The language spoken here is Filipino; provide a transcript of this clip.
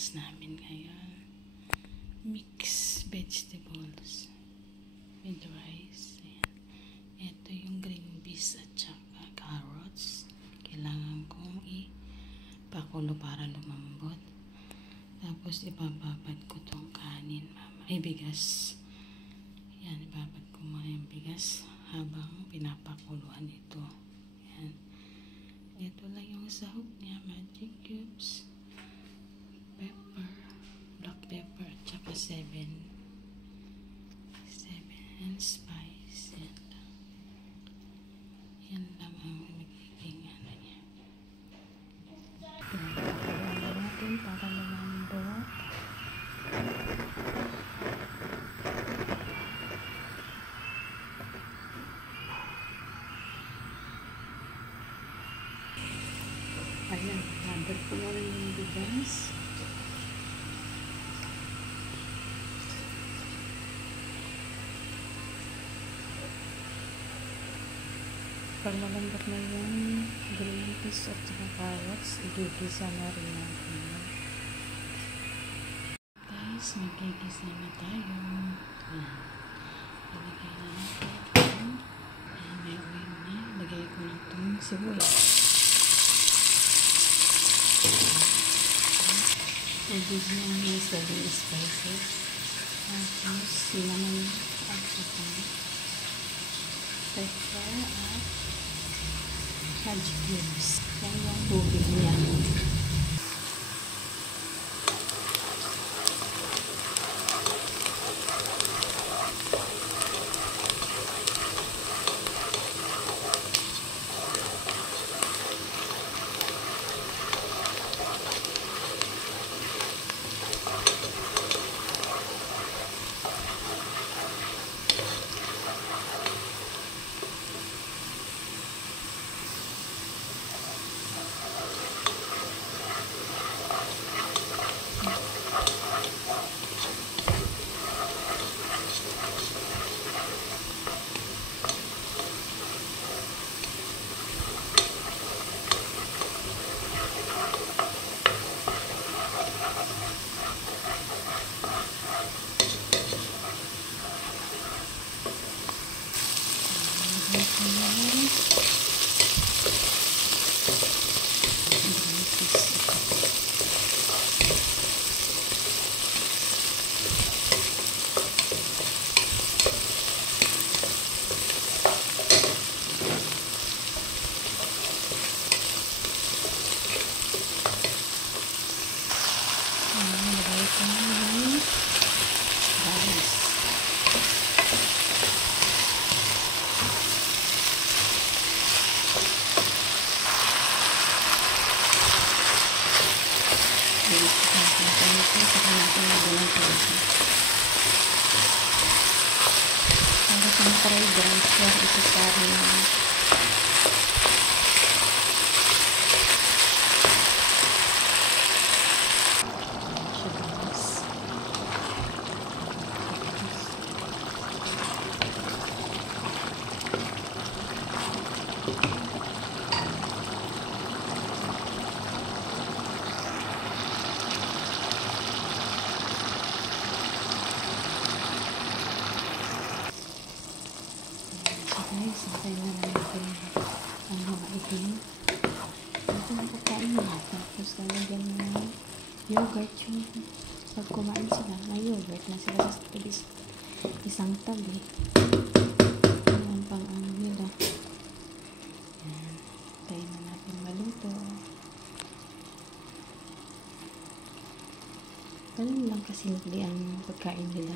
lunch namin ngayon. Mixed vegetables with rice. Ayan. Ito yung green peas at saka carrots. Kailangan kong ipakulo para lumambot. Tapos ibababad ko tong kanin, mama. Bigas. Yan, ibabad ko muna yung bigas habang pinapakuluan ito. Yan. Ito lang yung sahog niya. Magic cubes, pepper, black pepper, at saka 7 spice. Yan lang ang magiging ano niya. Pinapakuluan natin para lumambot. Ayan, number ko na rin yung bigas. Pag malambot na yung green peas at saka carrots, igigisa na rin natin. Guys, magigisa na tayo. Ayan. Ilagay na natin. Ayan, may oil na. Ilagay ko na itong sibuyas. Ubus niya yung 7 spices. Tapos, cinnamon at saka pepper at magic cubes. Yan yung tubig niya. Para i-grind siya, isasari naman. Guys, hintay na natin ang mga itim. Ito ang pagkain niya. Tapos lalagyan ng yogurt yung pag kumain sila, may yogurt na sila sa isang tabi. Yan pang ano nila. Yan. Hintayin na natin maluto. Ganun lang kasimple ang pagkain nila.